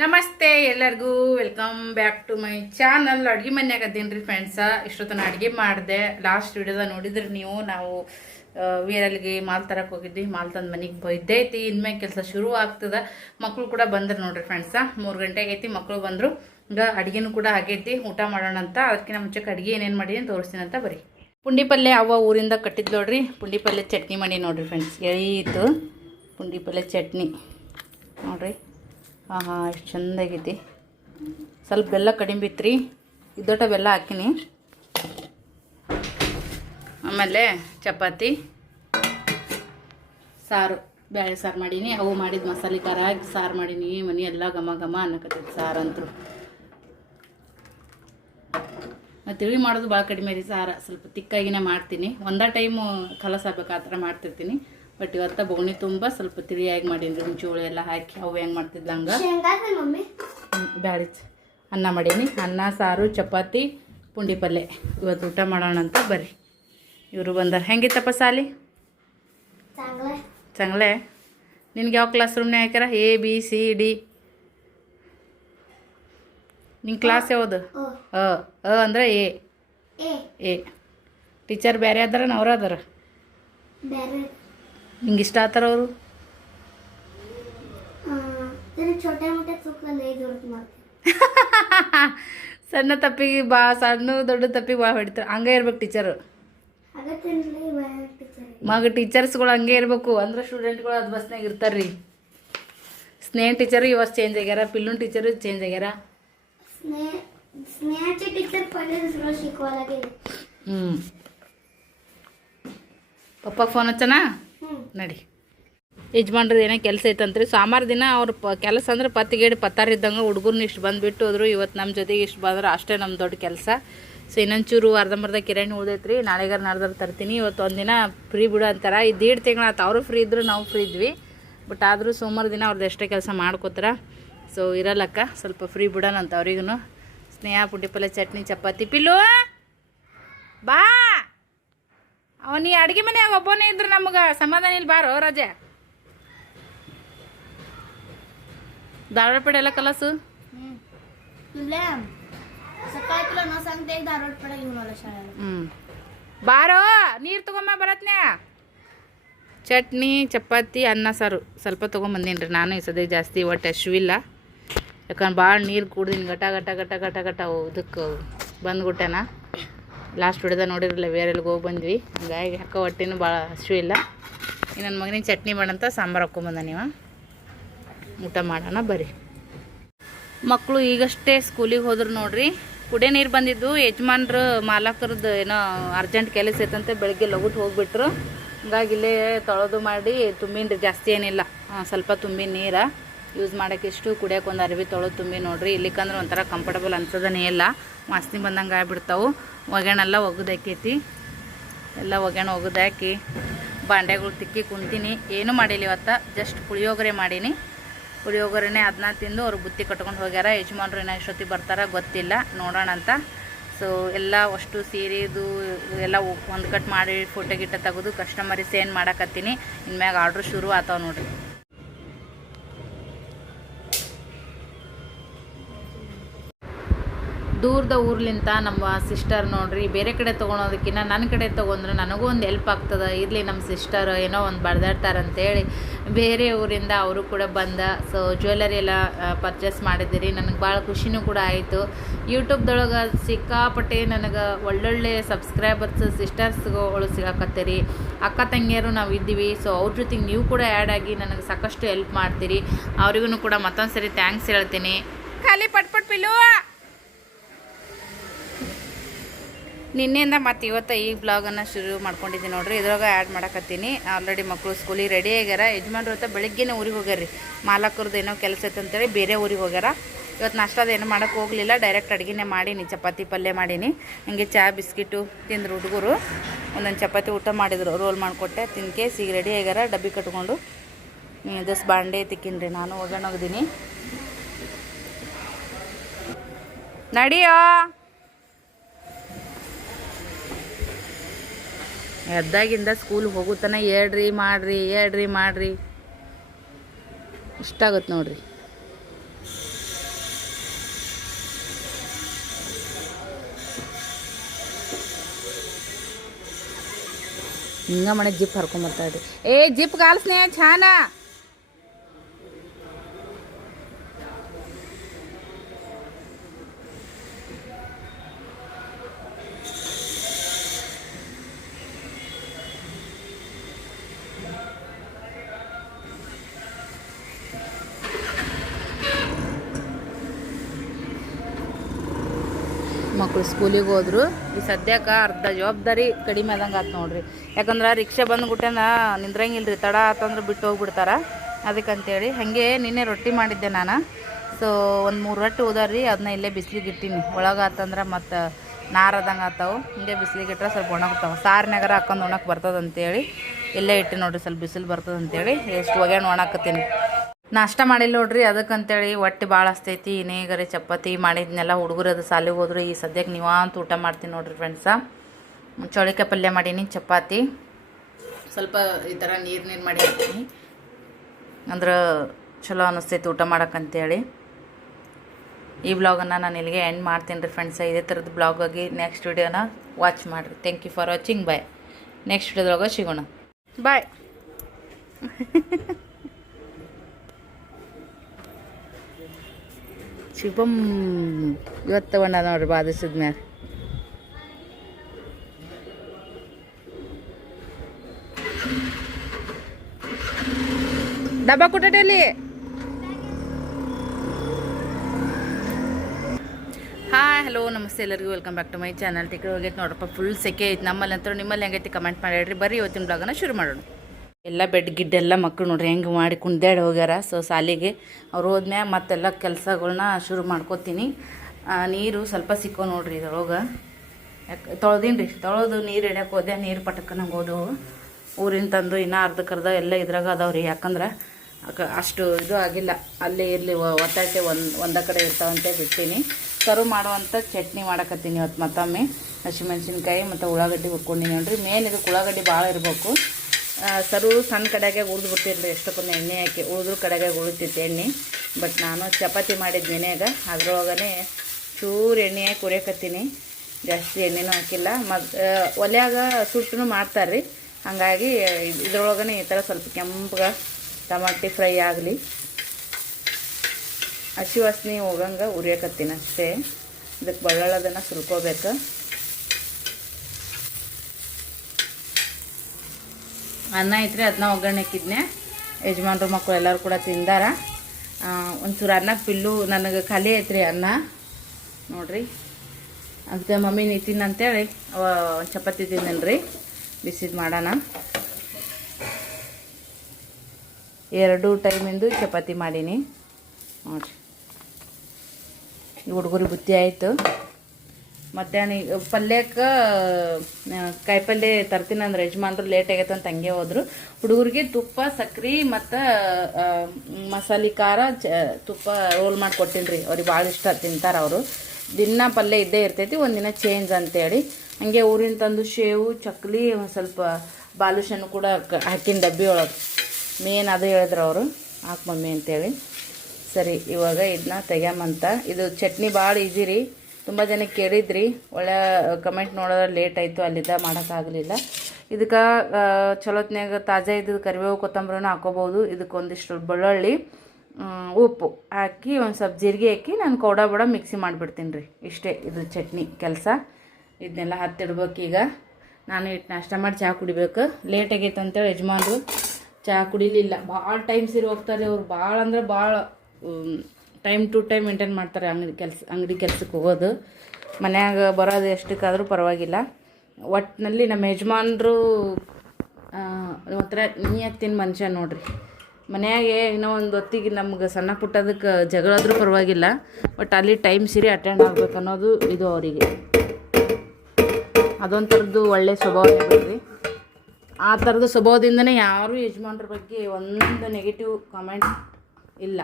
ನಮಸ್ತೆ ಎಲ್ಲರಿಗೂ welcome back to my channel. ಅಡುಗೆ ಮನ್ಯಾಗ ಅದೇನ್ರಿ ಫ್ರೆಂಡ್ಸ. ಇಷ್ಟೊತ್ತನ ಅಡುಗೆ ಮಾಡಿದೆ. ಲಾಸ್ಟ್ ವಿಡಿಯೋದ ನೋಡಿದ್ರಿ ನೀವು. ನಾವು ವೀರಲ್ಲಿಗೆ ಮಾಲ್ ತರಕ್ಕೆ ಹೋಗಿದ್ವಿ. ಮಾಲ್ ತಂದು ಮನೆಗೆ ಬೈದೈತಿ. ಇನ್ಮೇಲೆ ಕೆಲಸ ಶುರು ಆಗ್ತದ. ಮಕ್ಕಳು ಕೂಡ ಬಂದ್ರು ನೋಡ್ರಿ ಫ್ರೆಂಡ್ಸ. 3 ಗಂಟೆಗೆ ಐತಿ, ಮಕ್ಕಳು ಬಂದರು. ಈಗ ಅಡುಗೆನೂ ಕೂಡ ಆಗೈತಿ. ಊಟ ಮಾಡೋಣ ಅಂತ. ಅದಕ್ಕಿಂತ ಮುಂಚೆಗೆ ಅಡುಗೆ ಏನೇನು ಮಾಡಿದ್ದೀನಿ ತೋರಿಸ್ತೀನಿ ಅಂತ ಬರೀ. ಪುಂಡಿ ಪಲ್ಯ ಅವ್ವ ಊರಿಂದ ಕಟ್ಟಿದ್ದು ನೋಡ್ರಿ. ಪುಂಡಿ ಪಲ್ಯ ಚಟ್ನಿ ಮಾಡಿ ನೋಡ್ರಿ ಫ್ರೆಂಡ್ಸ್. ಎಳೀತು ಪುಂಡಿ ಪಲ್ಯ ಚಟ್ನಿ ನೋಡ್ರಿ. ಹಾಂ ಎಷ್ಟು ಚೆಂದಾಗೈತಿ. ಸ್ವಲ್ಪ ಬೆಲ್ಲ ಕಡಿಮೆ ಬಿತ್ರಿ. ಇದೊಟ್ಟ ಬೆಲ್ಲ ಹಾಕಿನಿ. ಆಮೇಲೆ ಚಪಾತಿ, ಸಾರು, ಬೇಳೆ ಸಾರು ಮಾಡೀನಿ. ಅವು ಮಾಡಿದ ಮಸಾಲೆ ಖಾರ ಹಾಕಿ ಸಾರು ಮಾಡೀನಿ. ಮನೆ ಎಲ್ಲ ಘಮ ಘಮ ಅನ್ನಕತ್ತೈತಿ ಸಾರು ಅಂತೂ. ತಿಳಿ ಮಾಡೋದು ಭಾಳ ಕಡಿಮೆ ರೀ. ಸಾರು ಸ್ವಲ್ಪ ತಿಕ್ಕಾಗಿನೇ ಮಾಡ್ತೀನಿ. ಒಂದೇ ಟೈಮು ಕಲಸ ಆಗ್ಬೇಕು ಆ ಥರ ಮಾಡ್ತಿರ್ತೀನಿ. ಬಟ್ ಇವತ್ತು ಬೋಣಿ ತುಂಬ ಸ್ವಲ್ಪ ತಿಳಿಯಾಗಿ ಮಾಡೀನಿ. ಹುಂಚೋಳಿ ಎಲ್ಲ ಹಾಕಿ ಅವು ಹೆಂಗೆ ಮಾಡ್ತಿದ್ಲ ಹಂಗೆ. ಬ್ಯಾಳಿ ಅನ್ನ ಮಾಡೀನಿ. ಅನ್ನ, ಸಾರು, ಚಪಾತಿ, ಪುಂಡಿ ಪಲ್ಯ. ಇವತ್ತು ಊಟ ಮಾಡೋಣ ಅಂತ ಬರ್ರಿ. ಇವರು ಬಂದಾರ. ಹೆಂಗಿತ್ತಪ್ಪ ಸಾಲಿ? ಚಂಗ್ಲೆ. ನಿನ್ಗೆ ಯಾವ ಕ್ಲಾಸ್ ರೂಮ್ನೇ ಹಾಕ್ಯಾರ? ABCD. ನಿನ್ನ ಕ್ಲಾಸ್ ಯಾವುದು? ಅಂದ್ರೆ ಎ. ಟೀಚರ್ ಬೇರೆ ಅದಾರ ಅವ್ರ ಅದಾರ? ನಿಂಗೆ ಇಷ್ಟ ಆತಾರ ಅವರು? ಸಣ್ಣ ತಪ್ಪಿಗೆ ಸಣ್ಣ ದೊಡ್ಡ ತಪ್ಪಿಗೆ ಭಾಳ ಹೊಡಿತಾರೆ. ಹಂಗೆ ಇರ್ಬೇಕು ಟೀಚರು. ಮಗ ಟೀಚರ್ಸ್ಗಳು ಹಂಗೆ ಇರಬೇಕು. ಅಂದ್ರೆ ಸ್ಟೂಡೆಂಟ್ಗಳು ಅದು ಬಸ್ನಾಗ ಇರ್ತಾರೆ ರೀ. ಸ್ನೇಹ ಟೀಚರು ಇವತ್ತು ಚೇಂಜ್ ಆಗ್ಯಾರ. ಪಿಲ್ಲುನ್ ಟೀಚರು ಚೇಂಜ್ ಆಗ್ಯಾರ. ಪಪ್ಪ ಫೋನ್ ಹಚ್ಚನಾ? ನಡಿ. ಯಜಮಾನ್ರದ್ದು ಏನೋ ಕೆಲಸ ಐತಂತ್ರಿ. ಸೋಮವಾರ ದಿನ ಅವ್ರ ಕೆಲಸ ಅಂದ್ರೆ ಪತ್ತಿಗೇಡಿ ಪತ್ತಾರಿದ್ದಂಗೆ ಹುಡುಗರ್ನ ಇಷ್ಟು ಬಂದುಬಿಟ್ಟು ಹೋದ್ರು. ಇವತ್ತು ನಮ್ಮ ಜೊತೆಗೆ ಇಷ್ಟು ಬಂದ್ರೆ ಅಷ್ಟೇ ನಮ್ಮ ದೊಡ್ಡ ಕೆಲಸ. ಸೊ ಇನ್ನೊಂಚೂರು ಅರ್ಧಂಬರ್ಧ ಕಿರಾಣಿ ಉಳ್ದೈತ್ರಿ. ನಾಳೆಗಾರ ನಾಡ್ದಾರ ತರ್ತೀನಿ. ಇವತ್ತು ಒಂದಿನ ಫ್ರೀ ಬಿಡು ಅಂತಾರೆ. ಇದು 1.5 ತಿಂಗಳಾಯ್ತು ಅವರು ಫ್ರೀ ಇದ್ರು, ನಾವು ಫ್ರೀ ಇದ್ವಿ. ಬಟ್ ಆದರೂ ಸೋಮವಾರ ದಿನ ಅವ್ರದ್ದು ಎಷ್ಟೇ ಕೆಲಸ ಮಾಡ್ಕೋತಾರ. ಸೊ ಇರಲ್ಲಕ್ಕ ಸ್ವಲ್ಪ ಫ್ರೀ ಬಿಡೋಣ ಅಂತ ಅವ್ರಿಗೂ. ಸ್ನೇಹ ಪುಂಡಿ ಪಲ್ಯ ಚಟ್ನಿ ಚಪಾತಿ. ಪಿಲ್ಲು ಬಾ. ಅವನು ಈ ಅಡುಗೆ ಮನೆಯಾಗ ಒಬ್ಬನೇ ಇದ್ರೆ ನಮ್ಗೆ ಸಮಾಧಾನ ಇಲ್ಲ. ಬಾರೋ ರಜೆ. ಧಾರವಾಡ ಪೇಡೆ ಎಲ್ಲ ಕಲಸು. ಬಾರೋ ನೀರು ತಗೊಂಬ ಬರತ್ನ್ಯಾ. ಚಟ್ನಿ ಚಪಾತಿ ಅನ್ನ ಸಾರು ಸ್ವಲ್ಪ ತೊಗೊಂಬಂದೀನಿ ರೀ ನಾನು. ಈ ಸದ್ಯ ಜಾಸ್ತಿ ಒಟ್ಟು ಅಶ್ವಿಲ್ಲ. ಯಾಕಂದ್ರೆ ಭಾಳ ನೀರು ಕುಡ್ದೀನಿ. ಗಟ ಗಟ ಗಟ ಗಟ ಗಟ ಇದಕ್ಕೆ ಬಂದ್ಬಿಟ್ಟೆನ. ಲಾಸ್ಟ್ ಹೊಡೆದ ನೋಡಿರಲಿಲ್ಲ, ಬೇರೆಲ್ಲಿಗೆ ಹೋಗಿ ಬಂದ್ವಿ. ಹಂಗಾಗಿ ಅಕ್ಕ ಹೊಟ್ಟೆನೂ ಭಾಳ ಹಸಿವು ಇಲ್ಲ. ನನ್ನ ಮಗನಿಗೆ ಚಟ್ನಿ ಮಾಡಂತ ಸಾಂಬಾರು ಹಾಕ್ಕೊಂಬಂದ. ನೀವು ಊಟ ಮಾಡೋಣ ಬರ್ರಿ. ಮಕ್ಕಳು ಈಗಷ್ಟೇ ಸ್ಕೂಲಿಗೆ ಹೋದ್ರು ನೋಡ್ರಿ. ಕುಡಿಯೋ ನೀರು ಬಂದಿದ್ದು. ಯಜಮಾನ್ರು ಮಾಲಕರದ್ದು ಏನೋ ಅರ್ಜೆಂಟ್ ಕೆಲಸ ಐತಂತೆ ಬೆಳಗ್ಗೆ ಲಗುಟ್ ಹೋಗಿಬಿಟ್ರು. ಹಂಗಾಗಿ ಇಲ್ಲೇ ತೊಳೆದು ಮಾಡಿ ತುಂಬಿನ್ರಿ. ಜಾಸ್ತಿ ಏನಿಲ್ಲ, ಸ್ವಲ್ಪ ತುಂಬಿನ ನೀರು ಯೂಸ್ ಮಾಡೋಕ್ಕೆ. ಇಷ್ಟು ಕುಡಿಯೋಕೆ ಒಂದು ಅರಿವಿ ತೊಳೆದು ತುಂಬಿ ನೋಡ್ರಿ. ಇಲ್ಲಿಕಂದ್ರೆ ಒಂಥರ ಕಂಫರ್ಟಬಲ್ ಅನ್ಸೋದನೇ ಇಲ್ಲ. ವಾಸನೆ ಬಂದಂಗೆ ಆಗಿಬಿಡ್ತಾವೆ. ಒಗ್ಗರಣೆಲ್ಲ ಒಗ್ದಾಕೈತಿ. ಎಲ್ಲ ಒಗ್ಗರಣೆ ಒಗ್ದಾಕಿ ಬಾಂಡೆಗಳು ತಿಕ್ಕಿ ಕುಂತೀನಿ. ಏನೂ ಮಾಡಿಲ್ಲ ಇವತ್ತು. ಜಸ್ಟ್ ಪುಳಿಯೋಗರೆ ಮಾಡೀನಿ. ಪುಳಿಯೋಗರೆನೇ ಅದನ್ನ ತಿಂದು ಅವ್ರು ಬುತ್ತಿ ಕಟ್ಕೊಂಡು ಹೋಗ್ಯಾರ. ಯಜಮಾನ್ರು ಇನ್ನೂ ಎಷ್ಟೊತ್ತಿಗೆ ಬರ್ತಾರ ಗೊತ್ತಿಲ್ಲ, ನೋಡೋಣ ಅಂತ. ಸೊ ಎಲ್ಲ ಅಷ್ಟು ಸೀರೆದು ಎಲ್ಲ ಒಂದು ಕಟ್ ಮಾಡಿ ಫೋಟೋ ಗಿಟ್ಟ ತೆಗೆದು ಕಸ್ಟಮರಿಗೆ ಸೇನ್ ಮಾಡಕತ್ತೀನಿ. ಇನ್ಮ್ಯಾಗ ಆರ್ಡ್ರ್ ಶುರು ಆತಾವ ನೋಡ್ರಿ. ದೂರದ ಊರ್ಲಿಂತ ನಮ್ಮ ಸಿಸ್ಟರ್ ನೋಡ್ರಿ ಬೇರೆ ಕಡೆ ತೊಗೊಳೋದಕ್ಕಿಂತ ನನ್ನ ಕಡೆ ತೊಗೊಂಡ್ರೆ ನನಗೂ ಒಂದು ಹೆಲ್ಪ್ ಆಗ್ತದೆ. ಇರಲಿ ನಮ್ಮ ಸಿಸ್ಟರ್ ಏನೋ ಒಂದು ಬಡ್ದಾಡ್ತಾರಂತೇಳಿ ಬೇರೆ ಊರಿಂದ ಅವರು ಕೂಡ ಬಂದ. ಸೊ ಜ್ಯುವೆಲರಿ ಎಲ್ಲ ಪರ್ಚೇಸ್ ಮಾಡಿದ್ದೀರಿ. ನನಗೆ ಭಾಳ ಖುಷಿನೂ ಕೂಡ ಆಯಿತು. ಯೂಟ್ಯೂಬ್ದೊಳಗೆ ಸಿಕ್ಕಾಪಟ್ಟೆ ನನಗೆ ಒಳ್ಳೊಳ್ಳೆ ಸಬ್ಸ್ಕ್ರೈಬರ್ಸ್ ಸಿಸ್ಟರ್ಸ್ಗಳು ಸಿಗಾಕತ್ತೀರಿ. ಅಕ್ಕ ತಂಗಿಯರು ನಾವು ಇದ್ದೀವಿ. ಸೊ ಅವ್ರ ಜೊತೆಗೆ ನೀವು ಕೂಡ ಆ್ಯಡ್ ಆಗಿ ನನಗೆ ಸಾಕಷ್ಟು ಹೆಲ್ಪ್ ಮಾಡ್ತೀರಿ. ಅವ್ರಿಗೂ ಕೂಡ ಮತ್ತೊಂದು ಸರಿ ಥ್ಯಾಂಕ್ಸ್ ಹೇಳ್ತೀನಿ. ಖಾಲಿ ಪಟ್ಪಟ್ ಪಿಲ್ಲು. ನಿನ್ನೆಯಿಂದ ಮತ್ತು ಇವತ್ತು ಈ ಬ್ಲಾಗನ್ನು ಶುರು ಮಾಡ್ಕೊಂಡಿದ್ದೀನಿ ನೋಡ್ರಿ. ಇದ್ರಾಗ ಆ್ಯಡ್ ಮಾಡಕತ್ತೀನಿ. ಆಲ್ರೆಡಿ ಮಕ್ಕಳು ಸ್ಕೂಲಿಗೆ ರೆಡಿ ಆಗ್ಯಾರ. ಯಜಮಾನ್ರು ಇವತ್ತು ಬೆಳಗ್ಗೆನೇ ಊರಿಗೆ ಹೋಗ್ಯಾರ. ಮಾಲಕರದ್ದು ಏನೋ ಕೆಲಸ ಐತೆ ಅಂತೇಳಿ ಬೇರೆ ಊರಿಗೆ ಹೋಗ್ಯಾರ. ಇವತ್ತು ನಾಷ್ಟದ ಏನು ಮಾಡೋಕ್ಕೆ ಹೋಗಲಿಲ್ಲ. ಡೈರೆಕ್ಟ್ ಅಡುಗೆನೇ ಮಾಡೀನಿ. ಚಪಾತಿ ಪಲ್ಯ ಮಾಡೀನಿ. ಹಂಗೆ ಚಹಾ ಬಿಸ್ಕಿಟು ತಿಂದ್ರು ಹುಡುಗರು. ಒಂದೊಂದು ಚಪಾತಿ ಊಟ ಮಾಡಿದ್ರು. ರೋಲ್ ಮಾಡಿಕೊಟ್ಟೆ ತಿನ್ಕೆ ಈಗ ರೆಡಿ ಆಗ್ಯಾರ. ಡಬ್ಬಿ ಕಟ್ಕೊಂಡು ದಸ್ ಬಾಂಡೆ ತಿಕ್ಕಿನ್ರಿ. ನಾನು ಹೋಗೋಣೋಗ್ದೀನಿ. ನಡಿಯೋ. ಎದ್ದಾಗಿಂದ ಸ್ಕೂಲ್ ಹೋಗುತ್ತಾನೆ ಹೇಳ್ರಿ ಮಾಡ್ರಿ ಇಷ್ಟ ಆಗುತ್ತೆ ನೋಡ್ರಿ. ಹಿಂಗೆ ಮನೆ ಜಿಪ್ ಹರ್ಕೊಂಬರ್ತಾಯಿದ್ರಿ. ಏ ಜಿಪ್ ಕಾಲ್ಸ್ನೇ ಛಾನ. ಮಕ್ಕಳು ಸ್ಕೂಲಿಗೆ ಹೋದ್ರು. ಈ ಸದ್ಯಕ್ಕೆ ಅರ್ಧ ಜವಾಬ್ದಾರಿ ಕಡಿಮೆ ಆದಂಗೆ ಆತು ನೋಡ್ರಿ. ಯಾಕಂದ್ರೆ ರಿಕ್ಷಾ ಬಂದುಬಿಟ್ಟೆನ ನಿಂದ್ರಂಗಿಲ್ಲ ರೀ, ತಡ ಆತಂದ್ರೆ ಬಿಟ್ಟು ಹೋಗ್ಬಿಡ್ತಾರೆ. ಅದಕ್ಕಂತೇಳಿ ಹಾಗೆ ನಿನ್ನೆ ರೊಟ್ಟಿ ಮಾಡಿದ್ದೆ ನಾನು. ಸೊ ಒಂದು 3 ರೊಟ್ಟಿ ಉದಾರಿ, ಅದನ್ನ ಇಲ್ಲೇ ಬಿಸಿಲಿಗೆ ಇಟ್ಟೀನಿ. ಒಳಗೆ ಆತಂದ್ರೆ ಮತ್ತು ನಾರದಂಗೆ ಆತಾವು. ಹಿಂಗೆ ಬಿಸಿಲಿಗೆ ಇಟ್ಟರೆ ಸ್ವಲ್ಪ ಒಣಗ್ತಾವೆ. ಸಾರಿನಾಗರ ಹಾಕೊಂಡು ಒಣಕ್ಕೆ ಬರ್ತದಂತೇಳಿ ಇಲ್ಲೇ ಇಟ್ಟು ನೋಡ್ರಿ, ಸ್ವಲ್ಪ ಬಿಸಿಲು ಬರ್ತದಂತೇಳಿ ಎಷ್ಟು ಒಗ್ಯಾಣ ಒಣಾಕತ್ತೀನಿ. ನಾಷ್ಟ ಮಾಡಿಲ್ಲ ನೋಡ್ರಿ, ಅದಕ್ಕಂತೇಳಿ ಹೊಟ್ಟೆ ಭಾಳ ಹಸ್ತೈತಿ. ಇನ್ನೇಗರಿ ಚಪಾತಿ ಮಾಡಿದ್ನೆಲ್ಲ ಹುಡುಗರು ಅದು ಸಾಲಿಗೆ ಹೋದ್ರು. ಈ ಸದ್ಯಕ್ಕೆ ನೀವಂತ ಊಟ ಮಾಡ್ತೀನಿ ನೋಡ್ರಿ ಫ್ರೆಂಡ್ಸ. ಚೌಳಿಕಾಯಿ ಪಲ್ಯ ಮಾಡೀನಿ, ಚಪಾತಿ ಸ್ವಲ್ಪ ಈ ಥರ ನೀರು ಮಾಡಿ ಹಾಕ್ತೀನಿ. ಅಂದ್ರೆ ಚಲೋ ಅನ್ನಿಸ್ತೈತಿ ಊಟ ಮಾಡೋಕ್ಕಂತೇಳಿ. ಈ ಬ್ಲಾಗನ್ನು ನಾನು ಇಲ್ಲಿಗೆ ಎಂಡ್ ಮಾಡ್ತೀನಿ ರೀ ಫ್ರೆಂಡ್ಸ. ಇದೇ ಥರದ ಬ್ಲಾಗಾಗಿ ನೆಕ್ಸ್ಟ್ ವಿಡಿಯೋನ ವಾಚ್ ಮಾಡಿರಿ. Thank you for watching. Bye. Next ವಿಡಿಯೋದೊಳಗೆ ಸಿಗೋಣ. ಬಾಯ್. ಶಿವಮ್ ಇವತ್ತು ಬಣ್ಣ ನೋಡ್ರಿ ಬಾಧಿಸಿದ ಮ್ಯಾಲೆ. ಡಬ್ಬ ಕುಟಲ್ಲಿ. ಹಾಯ್ ಹಲೋ ನಮಸ್ತೆ ಎಲ್ಲರಿಗೂ, welcome back to my channel. Ticket ಹೋಗೈತೆ ನೋಡ್ರಪ್ಪ, ಫುಲ್ ಸೆಕೆ ಐತೆ ನಮ್ಮಲ್ಲಿ ಅಂತೂ. ನಿಮ್ಮಲ್ಲಿ ಹೆಂಗೈತಿ ಕಮೆಂಟ್ ಮಾಡಿ ಹೇಳ್ರಿ. ಬರ್ರಿ ಇವತ್ತಿನ ಬ್ಲಾಗನ್ನು ಶುರು ಮಾಡೋಣ. ಎಲ್ಲ ಬೆಡ್ ಗಿಡ್ಡೆಲ್ಲ ಮಕ್ಕಳು ನೋಡ್ರಿ ಹೆಂಗೆ ಮಾಡಿ ಕುಂದಾಡಿ ಹೋಗ್ಯಾರ. ಸೊ ಸಾಲಿಗೆ ಅವ್ರು ಹೋದ್ಮ್ಯಾಗ ಮತ್ತೆಲ್ಲ ಕೆಲಸಗಳ್ನ ಶುರು ಮಾಡ್ಕೋತೀನಿ. ನೀರು ಸ್ವಲ್ಪ ಸಿಕ್ಕೋ ನೋಡ್ರಿ ಇದ್ರೊಳಗೆ. ಯಾಕೆ ತೊಳ್ದೀನಿ ರೀ, ತೊಳೆದು ನೀರು ಹಿಡ್ಯಕ್ಕೆ ಹೋದೆ. ನೀರು ಪಟಕ್ಕನಂಗೆ ಹೋದವು ಊರಿನ ತಂದು. ಇನ್ನೂ ಅರ್ಧಕ್ಕರ್ಧ ಎಲ್ಲ ಇದ್ರಾಗ ಅದಾವ್ರಿ. ಯಾಕಂದ್ರೆ ಅಷ್ಟು ಇದು ಆಗಿಲ್ಲ, ಅಲ್ಲೇ ಇರಲಿ ಒತ್ತಾಟೆ ಒಂದ ಕಡೆ ಇರ್ತಾವಂತೆ ಬಿಡ್ತೀನಿ. ಸರ್ವ್ ಮಾಡುವಂಥ ಚಟ್ನಿ ಮಾಡಕತ್ತೀನಿ ಇವತ್ತು. ಮತ್ತೊಮ್ಮೆ ಹಸಿಮೆಣ್ಸಿನ್ಕಾಯಿ ಮತ್ತು ಉಳ್ಳಾಗಡ್ಡಿ ಹುರ್ಕೊಂಡಿನಿ ನೋಡ್ರಿ. ಮೇನ್ ಇದಕ್ಕೆ ಉಳ್ಳಾಗಡ್ಡಿ ಭಾಳ ಇರಬೇಕು. ಸರ್ವ್ ಸಣ್ಣ ಕಡೆಗೆ ಉಳ್ದು ಬಿಟ್ಟಿರ್ಲಿ, ಎಷ್ಟಕ್ಕೊಂದು ಎಣ್ಣೆ ಹಾಕಿ ಉಳಿದ್ರು ಕಡೆಗೆ ಉಳಿತಿತ್ತು ಎಣ್ಣೆ. ಬಟ್ ನಾನು ಚಪಾತಿ ಮಾಡಿದ ಎಣ್ಣೆಗೆ ಅದ್ರೊಳಗನೆ ಚೂರು ಎಣ್ಣೆ ಹಾಕಿ ಹುರಿಯಕತ್ತೀನಿ. ಜಾಸ್ತಿ ಎಣ್ಣೆನೂ ಹಾಕಿಲ್ಲ. ಮತ್ತು ಒಲೆಯಾಗ ಸುಟ್ಟನು ಮಾಡ್ತಾರೆ ರೀ. ಹಾಗಾಗಿ ಇದ್ರೊಳಗನೆ ಈ ಥರ ಸ್ವಲ್ಪ ಕೆಂಪಗೆ ಟಮಾಟಿ ಫ್ರೈ ಆಗಲಿ, ಹಸಿ ವಾಸನೆ ಹೋಗಂಗೆ ಹುರಿಯಕತ್ತೀನಿ ಅಷ್ಟೇ. ಇದಕ್ಕೆ ಬೆಳ್ಳುಳ್ಳದನ್ನು ಸುಲ್ಕೋಬೇಕು. ಅನ್ನ ಐತ್ರಿ, ಅದನ್ನ ಒಗ್ಗರಣೆ ಹಾಕಿದ್ನೆ. ಯಜಮಾನ್ರು ಮಕ್ಕಳು ಎಲ್ಲರೂ ಕೂಡ ತಿಂದಾರ. ಒಂಚೂರು ಅನ್ನಕ್ಕೆ ಪಿಲ್ಲು ನನಗೆ ಖಾಲಿ ಐತ್ರಿ ಅನ್ನ ನೋಡ್ರಿ. ಅದಕ್ಕೆ ಮಮ್ಮಿ ನೀ ತಿನ್ನಂತೇಳಿ ಚಪಾತಿ ತಿಂದೇನ್ರಿ, ಬಿಸಿದು ಮಾಡೋಣ. 2 ಟೈಮಿಂದು ಚಪಾತಿ ಮಾಡೀನಿ ನೋಡಿರಿ. ಈ ಹುಡುಗರು ಬುತ್ತಿ ಆಯಿತು. ಮಧ್ಯಾಹ್ನ ಪಲ್ಯಕ್ಕೆ ಕಾಯಿಪಲ್ಯ ತರ್ತೀನಿ ಅಂದ್ರೆ ಯಜಮಾನ್ರು ಲೇಟ್ ಆಗೈತೆ ಅಂತ ಹಂಗೆ ಹೋದ್ರು. ಹುಡುಗರಿಗೆ ತುಪ್ಪ ಸಕ್ರೆ ಮತ್ತು ಮಸಾಲೆ ಖಾರ ತುಪ್ಪ ರೋಲ್ ಮಾಡಿ ಕೊಟ್ಟಿನಿ ರೀ. ಅವ್ರಿಗೆ ಭಾಳ ಇಷ್ಟ, ತಿಂತಾರೆ ಅವರು. ದಿನ ಪಲ್ಯ ಇದ್ದೇ ಇರ್ತೈತಿ, ಒಂದಿನ ಚೇಂಜ್ ಅಂತೇಳಿ. ಹಂಗೆ ಊರಿನ ತಂದು ಶೇವು ಚಕ್ಲಿ ಒಂದು ಸ್ವಲ್ಪ ಬಾಲುಷನ್ನು ಕೂಡ ಹಾಕಿನ ಡಬ್ಬಿ ಒಳಗೆ. ಮೇನ್ ಅದು ಹೇಳಿದ್ರು ಅವರು, ಹಾಕಿ ಮಮ್ಮಿ ಅಂತೇಳಿ. ಸರಿ ಇವಾಗ ಇದನ್ನ ತೆಗ್ಯಾಮಂತ. ಇದು ಚಟ್ನಿ ಭಾಳ ಈಸಿ ರೀ. ತುಂಬ ಜನಕ್ಕೆ ಕೇಳಿದ್ರಿ, ಒಳ್ಳೆ ಕಮೆಂಟ್ ನೋಡೋದ್ರೆ ಲೇಟ್ ಆಯಿತು, ಅಲ್ಲಿದ್ದ ಮಾಡೋಕ್ಕಾಗಲಿಲ್ಲ. ಇದಕ್ಕೆ ಚಲೋತ್ನಾಗ ತಾಜಾ ಇದ್ದು ಕರಿಬೇವು ಕೊತ್ತಂಬರಿನೂ ಹಾಕೋಬೋದು. ಇದಕ್ಕೆ ಒಂದಿಷ್ಟು ಬೆಳ್ಳುಳ್ಳಿ ಉಪ್ಪು ಹಾಕಿ ಒಂದು ಸ್ವಲ್ಪ ಜೀರಿಗೆ ಹಾಕಿ ನಾನು ಬಡ ಮಿಕ್ಸಿ ಮಾಡಿಬಿಡ್ತೀನಿ ರೀ. ಇಷ್ಟೇ ಇದು ಚಟ್ನಿ ಕೆಲಸ. ಇದನ್ನೆಲ್ಲ ಹತ್ತಿಡ್ಬೇಕು. ಈಗ ನಾನು ಇಟ್ಟು ನಾಷ್ಟ ಮಾಡಿ ಚಹಾ ಕುಡಿಬೇಕು. ಲೇಟ್ ಆಗೈತೆ ಅಂತೇಳಿ ಯಜಮಾನ್ರು ಚಹಾ ಕುಡಿಲಿಲ್ಲ. ಭಾಳ ಟೈಮ್ ಸಿರಿ ಹೋಗ್ತಾರೆ ಅವ್ರು. ಭಾಳ ಅಂದ್ರೆ ಭಾಳ ಟೈಮ್ ಟು ಟೈಮ್ ಮೇಂಟೈನ್ ಮಾಡ್ತಾರೆ. ಅಂಗಡಿ ಕೆಲ್ಸಕ್ಕೆ ಹೋಗೋದು, ಮನ್ಯಾಗ ಬರೋದು ಎಷ್ಟಕ್ಕಾದರೂ ಪರವಾಗಿಲ್ಲ. ಒಟ್ಟಿನಲ್ಲಿ ನಮ್ಮ ಯಜಮಾನ್ರು ಒಂಥರ ನಿಯತ್ತಿನ ಮನುಷ್ಯ ನೋಡ್ರಿ. ಮನ್ಯಾಗೆ ಇನ್ನೂ ಒಂದು ಹೊತ್ತಿಗೆ ನಮ್ಗೆ ಸಣ್ಣ ಪುಟ್ಟದಕ್ಕೆ ಜಗಳಾದರೂ ಪರವಾಗಿಲ್ಲ, ಬಟ್ ಅಲ್ಲಿ ಟೈಮ್ ಸಿರಿ ಅಟೆಂಡ್ ಆಗ್ಬೇಕು ಅನ್ನೋದು ಇದು ಅವರಿಗೆ. ಅದೊಂಥರದ್ದು ಒಳ್ಳೆ ಸ್ವಭಾವ ಇರ್ತದೆ. ಆ ಥರದ ಸ್ವಭಾವದಿಂದನೇ ಯಾರೂ ಯಜಮಾನ್ರ ಬಗ್ಗೆ ಒಂದು ನೆಗೆಟಿವ್ ಕಾಮೆಂಟ್ ಇಲ್ಲ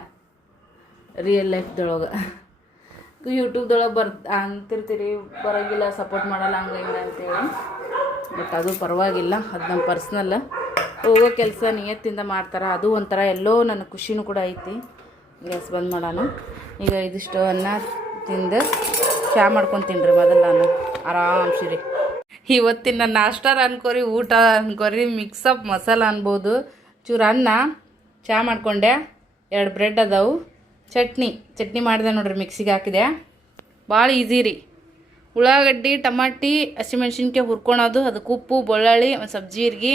ರಿಯಲ್ ಲೈಫ್ದೊಳಗೆ. ಯೂಟ್ಯೂಬ್ದೊಳಗೆ ಅಂತಿರ್ತೀರಿ, ಬರೋಂಗಿಲ್ಲ, ಸಪೋರ್ಟ್ ಮಾಡಲ್ಲ, ಹಂಗೆ ಹಿಂಗೆ ಅಂತೇಳಿ. ಬಟ್ ಅದು ಪರವಾಗಿಲ್ಲ, ಅದು ನಮ್ಮ ಪರ್ಸ್ನಲ್. ಹೋಗೋ ಕೆಲಸ ನಿಯತ್ತಿಂದ ಮಾಡ್ತಾರೆ. ಅದು ಒಂಥರ ಎಲ್ಲೋ ನನ್ನ ಖುಷಿನೂ ಕೂಡ ಐತಿ. ಗ್ಯಾಸ್ ಬಂದ್ ಮಾಡೋಣ. ಈಗ ಇದಿಷ್ಟು ಅನ್ನ ತಿಂದು ಚಹಾ ಮಾಡ್ಕೊತೀನಿ ರೀ ಮೊದಲು ನಾನು ಆರಾಮ್ಸಿರಿ. ಇವತ್ತಿನ ನಾಷ್ಟಾರ ಅನ್ಕೋರಿ, ಊಟ ಅನ್ಕೋರಿ, ಮಿಕ್ಸಪ್ ಮಸಾಲ ಅನ್ಬೋದು. ಚೂರು ಅನ್ನ, ಚಹಾ ಮಾಡ್ಕೊಂಡೆ, 2 ಬ್ರೆಡ್ ಅದಾವು, ಚಟ್ನಿ ಮಾಡಿದೆ ನೋಡ್ರಿ, ಮಿಕ್ಸಿಗೆ ಹಾಕಿದೆ. ಭಾಳ ಈಸಿ ರೀ. ಉಳ್ಳಾಗಡ್ಡಿ, ಟಮಾಟಿ, ಹಸಿಮೆಣ್ಸಿನ್ಕಾಯಿ ಹುರ್ಕೊಳೋದು, ಅದಕ್ಕೆ ಉಪ್ಪು, ಬೆಳ್ಳುಳ್ಳಿ, ಒಂದು ಸ್ವಲ್ಪ ಜೀರಿಗೆ,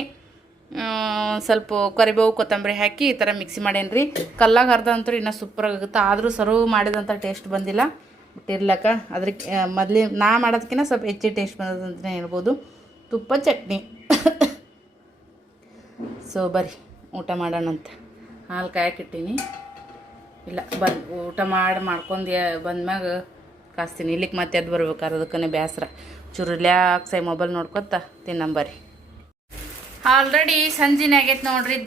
ಸ್ವಲ್ಪ ಕರಿಬೇವು, ಕೊತ್ತಂಬರಿ ಹಾಕಿ ಈ ಥರ ಮಿಕ್ಸಿ ಮಾಡೇನ್ರಿ. ಕಲ್ಲಾಗ ಹರಿದ ಅಂತೂ ಇನ್ನೂ ಸೂಪರಾಗುತ್ತೆ. ಆದರೂ ಸರ್ವ್ ಮಾಡಿದಂಥ ಟೇಸ್ಟ್ ಬಂದಿಲ್ಲ. ಬಿಟ್ಟಿರ್ಲಕ್ಕ ಅದಕ್ಕೆ ನಾ ಮಾಡೋದಕ್ಕಿಂತ ಸ್ವಲ್ಪ ಹೆಚ್ಚು ಟೇಸ್ಟ್ ಬಂದದಂತಲೇ ಹೇಳ್ಬೋದು. ತುಪ್ಪ, ಚಟ್ನಿ. ಸೊ ಬರ್ರಿ ಊಟ ಮಾಡೋಣಂತ. ಹಾಲು ಕಾಯಕ್ಕಿಟ್ಟೀನಿ. ಇಲ್ಲ ಊಟ ಮಾಡ್ಕೊಂಡು ಬಂದ್ಮ್ಯಾಗ ಕಾಸ್ತೀನಿ. ಇಲ್ಲಿಗೆ ಮತ್ತೆ ಅದು ಬರ್ಬೇಕಾರೆ ಅದಕ್ಕೇ ಬೇಸರ. ಚೂರು ರಿಲ್ಯಾಕ್ಸ್ ಆಗಿ ಮೊಬೈಲ್ ನೋಡ್ಕೊತ ತಿನ್ನಂಬರಿ. ಆಲ್ರೆಡಿ ಸಂಜೆನೇ ಆಗೈತೆ ನೋಡ್ರಿ.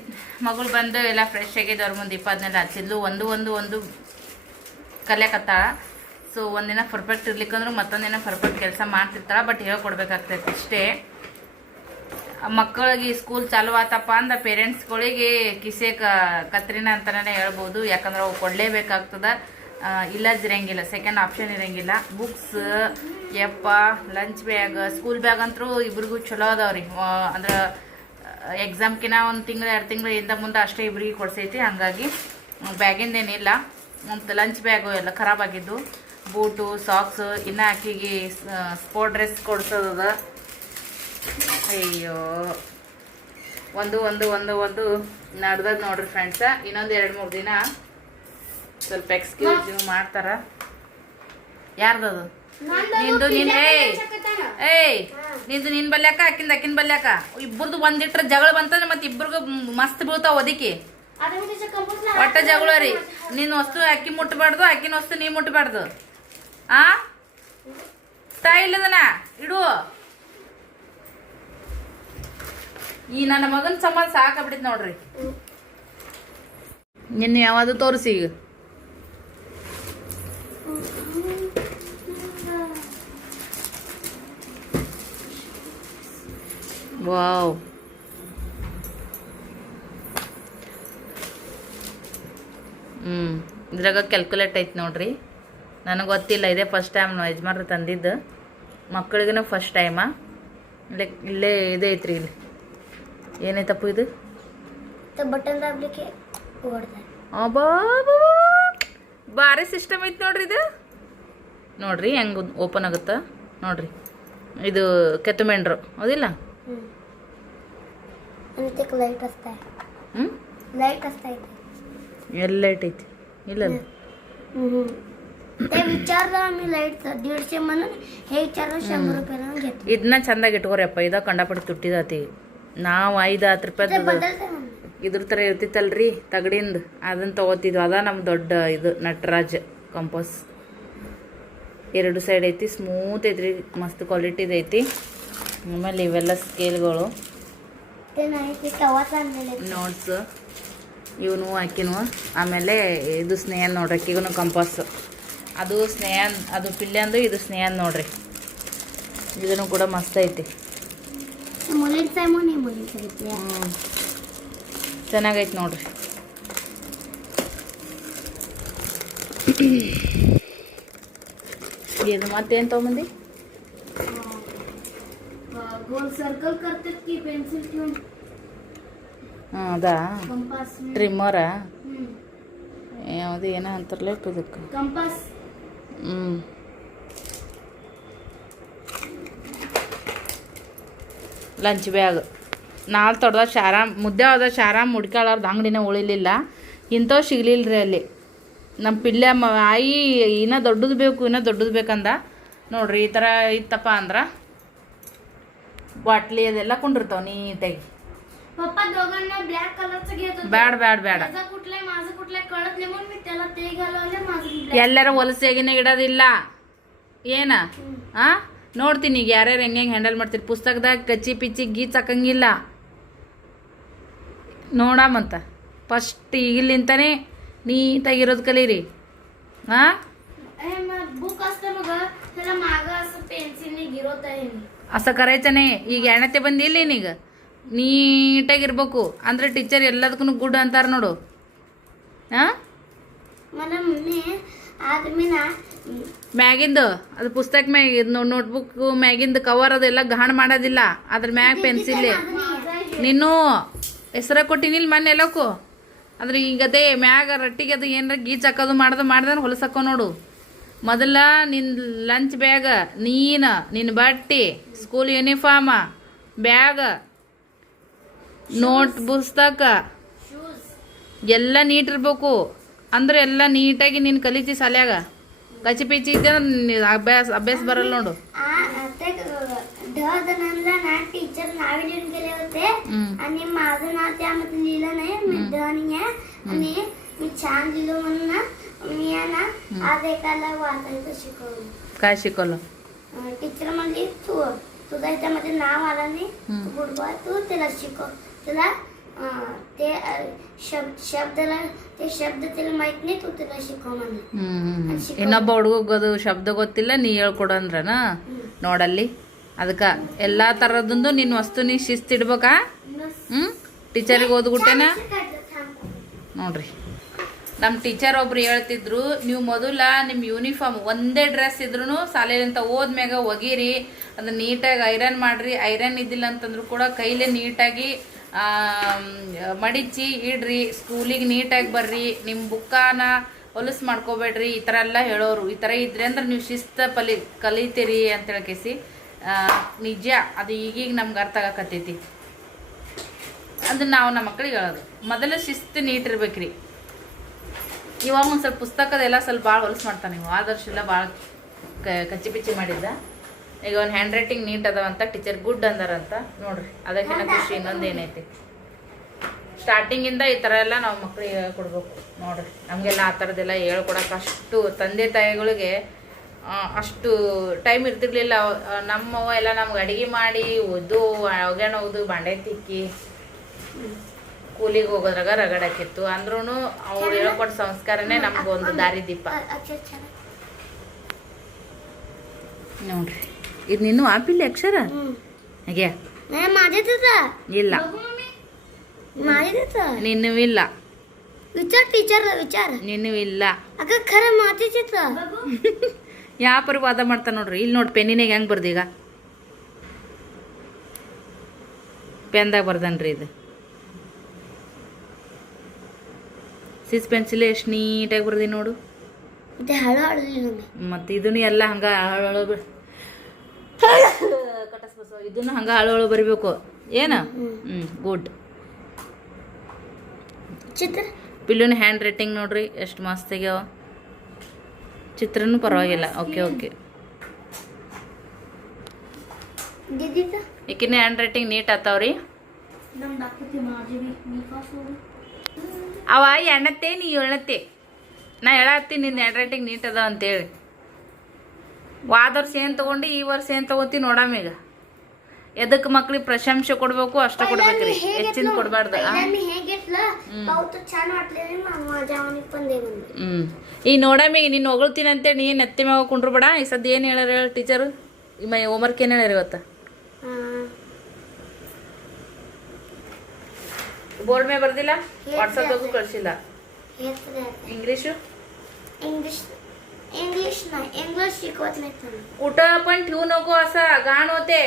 ಮಗಳು ಬಂದು ಎಲ್ಲ ಫ್ರೆಶ್ ಆಗಿದ್ದು. ಅವ್ರ ಮುಂದೆ 20 ಹಚ್ಚಿದ್ಲು. ಒಂದು ಕಲಿಯಕತ್ತಾಳ. ಸೊ ಒಂದಿನ ಪರ್ಫೆಕ್ಟ್ ಇರ್ಲಿಕ್ಕಂದ್ರೆ ಮತ್ತೊಂದಿನ ಪರ್ಫೆಕ್ಟ್ ಕೆಲಸ ಮಾಡ್ತಿರ್ತಾಳೆ. ಬಟ್ ಹೇಳ್ಕೊಡ್ಬೇಕಾಗ್ತೈತೆ ಇಷ್ಟೇ. ಮಕ್ಕಳಿಗೆ ಸ್ಕೂಲ್ ಚಾಲು ಆತಪ್ಪ ಅಂದ್ರೆ ಪೇರೆಂಟ್ಸ್ಗಳಿಗೆ ಕಿಸೆ ಕತ್ರಿನ ಅಂತಲೇ ಹೇಳ್ಬೋದು. ಯಾಕಂದ್ರೆ ಅವು ಕೊಡಲೇಬೇಕಾಗ್ತದೆ. ಇಲ್ಲದಿರಂಗಿಲ್ಲ, ಸೆಕೆಂಡ್ ಆಪ್ಷನ್ ಇರಂಗಿಲ್ಲ. Books, lunch bag, school bag ಅಂತೂ ಇಬ್ರಿಗೂ ಚಲೋ ಅದಾವ್ರಿ. ಅಂದ್ರೆ ಎಕ್ಸಾಮ್ಕಿನ 1 ತಿಂಗಳು 2 ತಿಂಗಳಿಂದ ಮುಂದೆ ಅಷ್ಟೇ ಇಬ್ರಿಗೆ ಕೊಡ್ಸೈತಿ. ಹಾಗಾಗಿ ಬ್ಯಾಗಿಂದೇನಿಲ್ಲ. ಮತ್ತು ಲಂಚ್ ಬ್ಯಾಗು ಎಲ್ಲ ಖರಾಬಾಗಿದ್ದು. ಬೂಟು, ಸಾಕ್ಸ್, ಇನ್ನು ಆಕಿಗೆ ಸ್ಪೋರ್ಟ್ ಡ್ರೆಸ್ ಕೊಡ್ಸೋದ. ಅಯ್ಯೋ, ಒಂದು ನಡ್ದದ್ ನೋಡ್ರಿ ಫ್ರೆಂಡ್ಸ. ಇನ್ನೊಂದು 2-3 ದಿನ ಸ್ವಲ್ಪ ಎಕ್ಸ್ಕ್ಯೂಸ್ ಮಾಡ್ತಾರ. ಯಾರ್ದದು? ನಿಂದು ನಿನ್ ಬಲ್ಯಾಕ, ಅಕ್ಕಿನ ಬಲ್ಯಾಕ. ಇಬ್ಬರದು ಒಂದಿಟ್ರ ಜಗಳ ಬಂತಂದ್ರೆ ಮತ್ತೆ ಇಬ್ಬರಿಗೂ ಮಸ್ತ್ ಬೀಳ್ತಾವ ಒದಕಿ. ಒಟ್ಟ ಜಗಳ ರೀ. ನಿನ್ನ ವಸ್ತು ಅಕ್ಕಿ ಮುಟ್ಟಬಾರ್ದು, ಅಕ್ಕಿನ ವಸ್ತು ನೀ ಮುಟ್ಟಬಾರ್ದು. ಸ್ಟೈಲ್ ಅದನ ಇಡು. ಈ ನನ್ನ ಮಗನ ಸಂಬಂಧ ಸಾಕಾಗ್ಬಿಟ್ಟಿದ್ ನೋಡ್ರಿ. ನಿನ್ನ ಯಾವ್ದು ತೋರಿಸಿ ಈಗ. ವಾವ್, ಇದ್ರಾಗ ಕ್ಯಾಲ್ಕುಲೇಟ್ ಐತಿ ನೋಡ್ರಿ. ನನಗೆ ಗೊತ್ತಿಲ್ಲ, ಇದೇ ಫಸ್ಟ್ ಟೈಮ್ ನಾವು ಯಜಮಾನ್ರು ತಂದಿದ್ದು. ಮಕ್ಕಳಿಗೂ ಫಸ್ಟ್ ಟೈಮಾ. ಇಲ್ಲೇ ಇದೇ ಐತ್ರಿ. ಇಲ್ಲಿ ಏನೈತಪ್ಪ ಇದು? ಬಟನ್ ದಾಬ್ಲಿಕ್ಕೆ ಭಾರಿ ಸಿಸ್ಟಮ್ ಐತಿ ನೋಡ್ರಿ ಇದು. ನೋಡ್ರಿ ಹೆಂಗೆ ಓಪನ್ ಆಗುತ್ತಾ ನೋಡ್ರಿ. ಇದು ಕೆತ್ತುಮೆಂಡ್ರು ಹೌದಿಲ್ಲ? ಎಲ್ಲಿ ಲೈಟ್ ಐತಿ? ಇಲ್ಲ ಇದನ್ನ ಚಂದಾಗಿ ಇಟ್ಕೋರಿಯಪ್ಪ. ಇದ ಕಂಡಪಟ್ಟು ತುಟ್ಟಿದತಿ. ನಾವು 5-10 ರೂಪಾಯಿ ಇದ್ರ ಥರ ಇರ್ತಿತ್ತಲ್ರಿ ತಗಡಿಂದ, ಅದನ್ನ ತೊಗೋತಿದ್ವಿ. ಅದ ನಮ್ಮ ದೊಡ್ಡ ಇದು ನಟರಾಜ್ ಕಂಪೋಸ್. 2 ಸೈಡ್ ಐತಿ, ಸ್ಮೂತ್ ಐತ್ರಿ, ಮಸ್ತ್ ಕ್ವಾಲಿಟಿದು ಐತಿ. ಆಮೇಲೆ ಇವೆಲ್ಲ ಸ್ಕೇಲ್ಗಳು, ನೋಟ್ಸ್, ಇವನು ಆಕಿನೂ. ಆಮೇಲೆ ಇದು ಸ್ನೇಹನ್ ನೋಡ್ರಿ, ಆಕಿಗೂ ಕಂಪಾಸ್. ಅದು ಸ್ನೇಹನ್, ಅದು ಪಿಲ್ಲೆಂದು, ಇದು ಸ್ನೇಹನ್ ನೋಡ್ರಿ. ಇದನ್ನು ಕೂಡ ಮಸ್ತ್ ಐತಿ. ಚೆನ್ನಾಗೈತಿ ನೋಡ್ರಿ. ಇದು ಮತ್ತೇನು ತೊಗೊಂಬಂದಿ? ಅದಾ ಟ್ರಿಮ್ಮರ ಯಾವುದು ಏನೋ ಅಂತಾರಲ್ಲ ಇದಕ್ಕೆ. Lunch bag. ನಾಲ್ಕು ತೊಡ್ದ ಶಾರ ಮುದ್ದೆ ಆದ ಶಾರ ಮುಡ್ಕಾಳಾರ್ದು ಅಂಗಡಿನ ಉಳಿಲಿಲ್ಲ. ಇಂಥವು ಸಿಗ್ಲಿಲ್ಲ ರೀ ಅಲ್ಲಿ. ನಮ್ಮ ಪಿಲ್ಲೆ ಆಯಿ ಇನ್ನೂ ದೊಡ್ಡದು ಬೇಕಂದ ನೋಡ್ರಿ. ಈ ಥರ ಇತ್ತಪ್ಪ ಅಂದ್ರೆ ಬಾಟ್ಲಿ ಅದೆಲ್ಲ ಕೊಂಡಿರ್ತಾವ ನೀಟಾಗಿ. ಬೇಡ ಎಲ್ಲರ ಹೊಲಸೆಗಿನ ಇಡೋದಿಲ್ಲ. ಏನ ನೋಡ್ತೀನಿ ಈಗ ಯಾರ್ಯಾರು ಹೆಂಗೆ ಹ್ಯಾಂಡಲ್ ಮಾಡ್ತೀರಿ. ಪುಸ್ತಕದಾಗ ಕಚ್ಚಿ ಪಿಚ್ಚಿ ಗೀಚ್ ಹಾಕಂಗಿಲ್ಲ. ನೋಡಮಂತ ಫಸ್ಟ್ ಈಗಿಲಿಂತಾನೆ ನೀಟಾಗಿರೋದು ಕಲೀರಿ. असं करायचं नाही. ಈಗ ಎಣ್ಣತೆ ಬಂದಿಲ್ಲ ನೀಗ ನೀಟಾಗಿರ್ಬೇಕು ಅಂದ್ರೆ ಟೀಚರ್ ಎಲ್ಲದಕ್ಕೂ ಗುಡ್ ಅಂತಾರ ನೋಡು. मला मम्मी ಆದ್ಮೇಲೆ ಮ್ಯಾಗಿಂದು ಅದು ಪುಸ್ತಕ ಮ್ಯಾಗ ಇದು ನೋಟ್ಬುಕ್ ಮ್ಯಾಗಿಂದು ಕವರ್ ಅದೆಲ್ಲ ಗಾಣ ಮಾಡೋದಿಲ್ಲ ಅದ್ರ ಮ್ಯಾಗ ಪೆನ್ಸಿಲ್ ನೀನು ಹೆಸರ ಕೊಟ್ಟಿನಿಲ್ಲ ಮೊನ್ನೆ ಎಲ್ಲಕ್ಕೂ ಅದ್ರ ಈಗ ಅದೇ ಮ್ಯಾಗ ರಟ್ಟಿಗೆ ಅದು ಏನಾರ ಗೀಚ್ ಹಾಕೋದು ಮಾಡ್ದೆ ಹೊಲಸಕ್ಕೋ ನೋಡು ಮೊದಲ ನಿನ್ನ ಲಂಚ್ ಬ್ಯಾಗ್ ನೀನು ನಿನ್ನ ಬಟ್ಟೆ ಸ್ಕೂಲ್ ಯೂನಿಫಾರ್ಮ ಬ್ಯಾಗ್ ನೋಟ್ ಪುಸ್ತಕ ಎಲ್ಲ ನೀಟ್ ಇರ್ಬೇಕು ಅಂದ್ರೆ ಎಲ್ಲ ನೀಟಾಗಿ ನೀನು ಕಲಿತಿ ಶಾಲ್ಯಾಗ ಕಚಿ ಪಿಚಿ ಇದ್ದೆ ಅಭ್ಯಾಸ ಬರಲ್ಲ ನೋಡು ना टीचर नावी लिहून गेले होते आणि माझं नाव त्यामध्ये लिहिलं नाही मी ड नाही आहे आणि मी छान लिहिलो म्हणून ना मी आहे ना आज एकाला वाचायचं शिकवलं काय शिकवलं टीचर म्हणली तू तुझा ह्याच्यामध्ये नाव आलं नाही तू गुड बॉय तू त्याला शिकव त्याला ते शब्दाला ते शब्द त्याला माहित नाही तू त्याला शिकव म्हणले ಇನ್ನೊಬ್ಬ ಹುಡುಗದು ಶಬ್ದ ಗೊತ್ತಿಲ್ಲ ನೀ ಹೇಳ್ಕೊಡು ಅಂದ್ರನ ನೋಡಲ್ಲಿ ಅದಕ್ಕೆ ಎಲ್ಲ ಥರದ್ದು ನಿನ್ನ ವಸ್ತು ನೀ ಶಿಸ್ತಿಡ್ಬೇಕಾ ಟೀಚರಿಗೆ ಓದ್ಬಿಟ್ಟೆನ ನೋಡ್ರಿ ನಮ್ಮ ಟೀಚರ್ ಒಬ್ರು ಹೇಳ್ತಿದ್ರು ನೀವು ಮೊದಲ ನಿಮ್ಮ ಯೂನಿಫಾರ್ಮ್ ಒಂದೇ ಡ್ರೆಸ್ ಇದ್ರೂ ಶಾಲೆಯಂತ ಹೋದ್ಮ್ಯಾಗ ಒಗಿರಿ ಅದನ್ನ ನೀಟಾಗಿ ಐರನ್ ಮಾಡಿರಿ ಐರನ್ ಇದ್ದಿಲ್ಲ ಅಂತಂದ್ರೂ ಕೂಡ ಕೈಲೇ ನೀಟಾಗಿ ಮಡಿಚಿ ಇಡ್ರಿ ಸ್ಕೂಲಿಗೆ ನೀಟಾಗಿ ಬರ್ರಿ ನಿಮ್ಮ ಬುಕ್ಕಾನ ಹೊಲಸು ಮಾಡ್ಕೋಬೇಡ್ರಿ ಈ ಥರ ಎಲ್ಲ ಹೇಳೋರು ಈ ಥರ ಇದ್ರೆ ಅಂದ್ರೆ ನೀವು ಶಿಸ್ತ ಕಲಿತೀರಿ ಅಂತ ಹೇಳ್ಕೇಸಿ ನಿಜ ಅದು ಈಗೀಗ ನಮ್ಗೆ ಅರ್ಥ ಆಗಕತ್ತೈತಿ ಅದನ್ನ ನಾವು ನಮ್ಮ ಮಕ್ಕಳಿಗೆ ಹೇಳೋದು ಮೊದಲು ಶಿಸ್ತು ನೀಟ್ ಇರ್ಬೇಕ್ರಿ ಇವಾಗ ಒಂದು ಸ್ವಲ್ಪ ಪುಸ್ತಕದೆಲ್ಲ ಸ್ವಲ್ಪ ಭಾಳ ಹೊಲಸು ಮಾಡ್ತಾನೆ ನೀವು ಆದರ್ಶ ಎಲ್ಲ ಭಾಳ ಕಚ್ಚಿ ಪಿಚ್ಚಿ ಮಾಡಿದ್ದ ಈಗ ಒಂದು ಹ್ಯಾಂಡ್ ರೈಟಿಂಗ್ ನೀಟ್ ಅದಾವಂತ ಟೀಚರ್ ಗುಡ್ ಅಂದಾರಂತ ನೋಡ್ರಿ ಅದಕ್ಕಿಂತ ಖುಷಿ ಇನ್ನೊಂದು ಏನೈತಿ ಸ್ಟಾರ್ಟಿಂಗಿಂದ ಈ ಥರ ಎಲ್ಲ ನಾವು ಮಕ್ಕಳಿಗೆ ಹೇಳ್ಕೊಡ್ಬೇಕು ನೋಡ್ರಿ ನಮಗೆಲ್ಲ ಆ ಥರದ್ದೆಲ್ಲ ಹೇಳ್ಕೊಡಕ್ಕೆ ಅಷ್ಟು ತಂದೆ ತಾಯಿಗಳಿಗೆ ಅಷ್ಟು ಟೈಮ್ ಇರ್ತಿರ್ಲಿಲ್ಲ ನಮ್ಮವ್ವ ಎಲ್ಲ ನಮ್ಗೆ ಅಡುಗೆ ಮಾಡಿ ಒದ್ದು ಒಗ್ಯಾಣ ಒದ್ದು ಬಾಂಡೆ ತಿಕ್ಕಿ ಕೂಲಿಗೆ ಹೋಗೋದ್ರಾಗ ರಗಡಾಕಿತ್ತು ಅಂದ್ರೂ ಅವ್ರು ಹೇಳ್ಕೊಟ್ಟ ಸಂಸ್ಕಾರನೇ ನಮ್ಗೊಂದು ದಾರಿ ದೀಪ ನೋಡ್ರಿ ಇದು ನೀನು ಆಪಿಲ್ಲ ಅಕ್ಷರ ಹಾಗೆ ಇಲ್ಲ ನೀನು ಇಲ್ಲ विचार टीचरला विचार ನೀನು ಇಲ್ಲ अगं खरं मातीच ಯಾವ ಪರಿ ವಾದ ಮಾಡ್ತಾ ನೋಡ್ರಿ ಇಲ್ಲಿ ನೋಡಿ ಪೆನ್ನಿನಾಗ ಹೆಂಗೆ ಬರ್ದೀಗ ಪೆನ್ದಾಗ ಬರ್ದನ್ರಿ ಇದು ಸಿಸ್ ಪೆನ್ಸಿಲ್ ಎಷ್ಟು ನೀಟಾಗಿ ಬರ್ದಿ ನೋಡು ಮತ್ತೆ ಹಳಹಳ ಮತ್ತು ಇದನ್ನು ಎಲ್ಲ ಹಂಗೆ ಹಳಹಳ ಕಟಸ್ಬಸ ಇದನ್ನು ಹಂಗೆ ಹಳಹಳ ಬರಿಬೇಕು ಏನು ಗುಡ್ ಚಿತ್ರ ಪಿಲ್ಲುನ ಹ್ಯಾಂಡ್ ರೈಟಿಂಗ್ ನೋಡ್ರಿ ಎಷ್ಟು ಮಸ್ತ್ ಆಗ್ಯಾವ ಚಿತ್ರನೂ ಪರವಾಗಿಲ್ಲ ಓಕೆ ಓಕೆ ಈಕಿನ ಹ್ಯಾಂಡ್ ರೈಟಿಂಗ್ ನೀಟ್ ಆತಾವ್ರಿ ಅವ ಎಣ್ಣತ್ತೆ ನೀ ಎಣ್ಣತ್ತೆ ನಾ ಹೇಳತ್ತೀನಿ ನಿನ್ನ ಹ್ಯಾಂಡ್ ರೈಟಿಂಗ್ ನೀಟ್ ಅದ ಅಂತೇಳಿ ವಾದ ವರ್ಷ ಏನು ತೊಗೊಂಡು ಈ ವರ್ಷ ಏನು ತೊಗೋತಿ ನೋಡಾಮೀಗ ಎದಕ್ಕೆ ಮಕ್ಳಿಗೆ ಪ್ರಶಂಸೆ ಕೊಡ್ಬೇಕು ಅಷ್ಟ ಕೊಡ್ಬೇಕ್ರಿ ಹೆಚ್ಚಿನ ಕೊಡ್ಬಾರ್ದು ಈಗ ನೋಡಾಮೀಗ ನೀನು ಹೊಗಳ್ತೀನಿ ಅಂತೇಳಿ ನೀನು ನೆತ್ತಿ ಮ್ಯಾಗ ಕುಂಡ್ರು ಬೇಡ ಈ ಸದ್ಯ ಏನು ಹೇಳ್ಯಾರ ಹೇಳಿ ಟೀಚರು ಹೋಮ್ವರ್ಕ್ ಏನು ಹೇಳ್ಯಾರ ಇವತ್ತು ಬೋರ್ಡ್ ಮೇಲೆ ಬರ್ದಿಲ್ಲ ವಾಟ್ಸಪ್ದಾಗೂ ಕಳಿಸಿಲ್ಲ इंग्लिश इंग्लिश इंग्लिश नाही इंग्लिश शिकवत नाही कुठं पण ठेवू नको असं घाण होते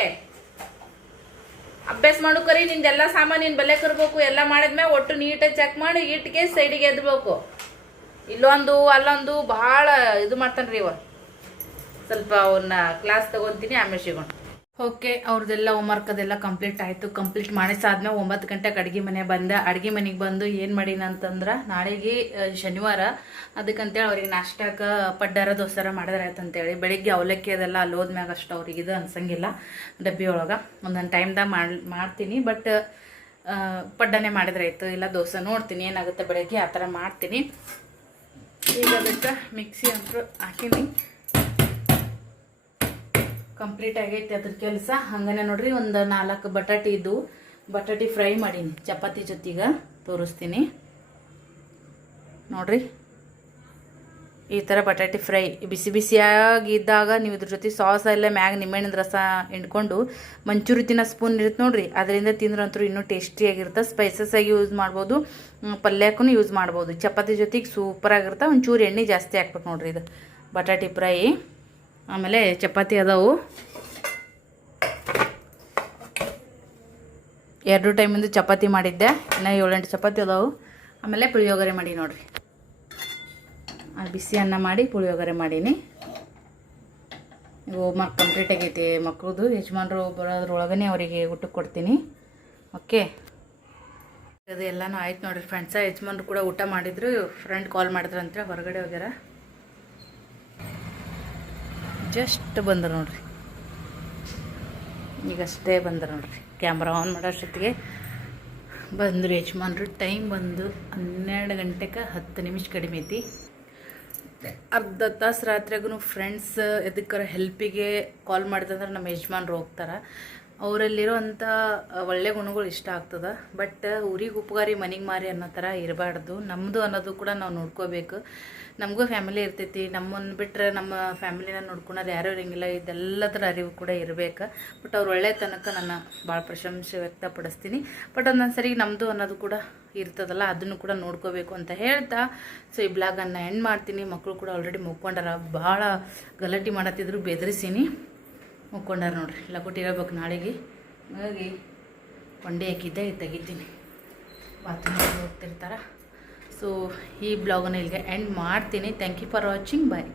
ಅಭ್ಯಾಸ ಮಾಡು ಕರಿ ನಿಂದೆಲ್ಲ ಸಾಮಾನು ನೀನು ಬಲ್ಲೆ ಕರ್ಬೇಕು ಎಲ್ಲ ಮಾಡಿದ್ಮೇಲೆ ಒಟ್ಟು ನೀಟಾಗಿ ಚೆಕ್ ಮಾಡಿ ಇಟ್ಟಿಗೆ ಸೈಡಿಗೆ ಎದ್ಬೇಕು ಇಲ್ಲೊಂದು ಅಲ್ಲೊಂದು ಭಾಳ ಇದು ಮಾಡ್ತಾನ್ರಿ ಇವ ಸ್ವಲ್ಪ ಅವನ್ನ ಕ್ಲಾಸ್ ತಗೊಂತೀನಿ ಆಮೇಲೆ ಸಿಗೋಣ ಓಕೆ ಅವ್ರದ್ದೆಲ್ಲ ಹೋಮ್ವರ್ಕ್ ಅದೆಲ್ಲ ಕಂಪ್ಲೀಟ್ ಆಯಿತು ಕಂಪ್ಲೀಟ್ ಮಾಡಿಸಾದ್ಮೇಲೆ 9 ಗಂಟೆಗೆ ಅಡುಗೆ ಮನೆ ಬಂದೆ ಅಡುಗೆ ಮನೆಗೆ ಬಂದು ಏನು ಮಾಡೀನಿ ಅಂತಂದ್ರೆ ನಾಳೆಗೆ ಶನಿವಾರ ಅದಕ್ಕಂತೇಳಿ ಅವ್ರಿಗೆ ನಾಷ್ಟಕ್ಕೆ ಪಡ್ಡಾರ ದೋಸರ ಮಾಡಿದ್ರೆ ಆಯ್ತು ಅಂತೇಳಿ ಬೆಳಿಗ್ಗೆ ಅವಲಕ್ಕಿ ಅದೆಲ್ಲ ಅಲ್ಲಿ ಹೋದ್ಮ್ಯಾಗ ಅಷ್ಟು ಅವ್ರಿಗೆ ಇದು ಅನ್ಸಂಗಿಲ್ಲ ಡಬ್ಬಿ ಒಳಗೆ ಒಂದೊಂದು ಟೈಮ್ದಾಗ ಮಾಡ್ತೀನಿ ಬಟ್ ಪಡ್ಡನೆ ಮಾಡಿದ್ರೆ ಆಯಿತು ಇಲ್ಲ ದೋಸೆ ನೋಡ್ತೀನಿ ಏನಾಗುತ್ತೆ ಬೆಳಗ್ಗೆ ಆ ಥರ ಮಾಡ್ತೀನಿ ಈಗ ಅದಕ್ಕೆ ಮಿಕ್ಸಿ ಅಂತೂ ಹಾಕೀನಿ ಕಂಪ್ಲೀಟ್ ಆಗೈತೆ ಅದ್ರ ಕೆಲಸ ಹಂಗನೆ ನೋಡ್ರಿ ಒಂದು 4 ಬಟಾಟಿ ಇದ್ದು ಬಟಾಟಿ ಫ್ರೈ ಮಾಡೀನಿ ಚಪಾತಿ ಜೊತೆಗೆ ತೋರಿಸ್ತೀನಿ ನೋಡ್ರಿ ಈ ಥರ ಬಟಾಟೆ ಫ್ರೈ ಬಿಸಿ ಬಿಸಿಯಾಗಿದ್ದಾಗ ನೀವು ಇದ್ರ ಜೊತೆ ಸಾಸ್ ಎಲ್ಲ ಮ್ಯಾಗ ನಿಂಬೆಹಣ್ಣಿನ ರಸ ಹಿಂಡ್ಕೊಂಡು ಮಂಚೂರಿ ತಿನ್ನೋ ಸ್ಪೂನ್ ಇರುತ್ತೆ ನೋಡಿರಿ, ಅದರಿಂದ ತಿಂದ್ರಂತೂ ಇನ್ನೂ ಟೇಸ್ಟಿಯಾಗಿರುತ್ತೆ. ಸ್ಪೈಸಸ್ ಆಗಿ ಯೂಸ್ ಮಾಡ್ಬೋದು, ಪಲ್ಯಕ್ಕೂ ಯೂಸ್ ಮಾಡ್ಬೋದು. ಚಪಾತಿ ಜೊತೆಗೆ ಸೂಪರಾಗಿರುತ್ತೆ. ಒಂಚೂರು ಎಣ್ಣೆ ಜಾಸ್ತಿ ಹಾಕ್ಬೇಕು ನೋಡಿರಿ. ಇದು ಬಟಾಟೆ ಫ್ರೈ. ಆಮೇಲೆ ಚಪಾತಿ ಅದಾವು, 2 ಟೈಮಿಂದು ಚಪಾತಿ ಮಾಡಿದ್ದೆ, ಇನ್ನು 7-8 ಚಪಾತಿ ಅದಾವು. ಆಮೇಲೆ ಪುಳಿಯೋಗರೆ ಮಾಡಿ ನೋಡಿರಿ, ಬಿಸಿ ಅನ್ನ ಮಾಡಿ ಪುಳಿಯೋಗರೆ ಮಾಡೀನಿ. ಹೋಮ್ವರ್ಕ್ ಕಂಪ್ಲೀಟ್ ಆಗೈತಿ ಮಕ್ಕಳದು. ಯಜಮಾನ್ರು ಬರೋದ್ರೊಳಗನೆ ಅವರಿಗೆ ಊಟಕ್ಕೆ ಕೊಡ್ತೀನಿ. ಓಕೆ, ಅದು ಎಲ್ಲನೂ ಆಯ್ತು ನೋಡಿರಿ ಫ್ರೆಂಡ್ಸ. ಯಜಮಾನ್ರು ಕೂಡ ಊಟ ಮಾಡಿದ್ರು, ಫ್ರೆಂಡ್ ಕಾಲ್ ಮಾಡಿದ್ರು ಅಂತ ಹೊರಗಡೆ ಹೋಗ್ಯಾರ. ಜಸ್ಟ್ ಬಂದರು ನೋಡಿರಿ, ಈಗಷ್ಟೇ ಬಂದರು ನೋಡಿರಿ. ಕ್ಯಾಮ್ರಾ ಆನ್ ಮಾಡೋಷ್ಟೊತ್ತಿಗೆ ಬಂದರು ಯಜಮಾನ್ರು. ಟೈಮ್ ಬಂದು 12 ಗಂಟೆಗೆ 10 ನಿಮಿಷ ಕಡಿಮೆ ಐತಿ. ಅರ್ಧ ತಾಸು ರಾತ್ರಿಯಾಗೂ ಫ್ರೆಂಡ್ಸ್ ಎದಕ್ಕಾರ ಹೆಲ್ಪಿಗೆ ಕಾಲ್ ಮಾಡಿದಂದ್ರೆ ನಮ್ಮ ಯಜಮಾನ್ರು ಹೋಗ್ತಾರೆ. ಅವರಲ್ಲಿರೋವಂಥ ಒಳ್ಳೆ ಗುಣಗಳು ಇಷ್ಟ ಆಗ್ತದೆ. ಬಟ್ ಊರಿಗೆ ಉಪಕಾರಿ ಮನೆಗೆ ಮಾರಿ ಅನ್ನೋ ಥರ ಇರಬಾರ್ದು. ನಮ್ಮದು ಅನ್ನೋದು ಕೂಡ ನಾವು ನೋಡ್ಕೋಬೇಕು. ನಮಗೂ ಫ್ಯಾಮಿಲಿ ಇರ್ತೈತಿ, ನಮ್ಮನ್ನು ಬಿಟ್ಟರೆ ನಮ್ಮ ಫ್ಯಾಮಿಲಿನ ನೋಡ್ಕೊಳೋರು ಯಾರೂ ಇರೋಂಗಿಲ್ಲ. ಇದೆಲ್ಲದರ ಅರಿವು ಕೂಡ ಇರಬೇಕು. ಬಟ್ ಅವ್ರು ಒಳ್ಳೆ ತನಕ ನಾನು ಭಾಳ ಪ್ರಶಂಸೆ ವ್ಯಕ್ತಪಡಿಸ್ತೀನಿ. ಬಟ್ ಒಂದೊಂದು ಸರಿ ನಮ್ಮದು ಅನ್ನೋದು ಕೂಡ ಇರ್ತದಲ್ಲ, ಅದನ್ನು ಕೂಡ ನೋಡ್ಕೋಬೇಕು ಅಂತ ಹೇಳ್ತಾ ಸೊ ಈ ಬ್ಲಾಗನ್ನು ಎಂಡ್ ಮಾಡ್ತೀನಿ. ಮಕ್ಕಳು ಕೂಡ ಆಲ್ರೆಡಿ ಮುಕ್ಕೊಂಡಾರ, ಭಾಳ ಗಲಾಟೆ ಮಾಡತ್ತಿದ್ರು, ಬೆದರಿಸೀನಿ, ಮುಕ್ಕೊಂಡಾರ ನೋಡ್ರಿ. ಲಗೋಟಿ ಹೇಳ್ಬೇಕು ನಾಳೆಗೆ. ಹಾಗಾಗಿ ಕೊಂಡೆ ಹಾಕಿದ್ದೆ ತೆಗಿತೀನಿ, ಬಾತ್ರೂಮಿಗೆ ಹೋಗ್ತಿರ್ತಾರೆ. ಸೊ ಈ ಬ್ಲಾಗನ್ನು ಇಲ್ಲಿಗೆ ಎಂಡ್ ಮಾಡ್ತೀನಿ. Thank you for watching. Bye.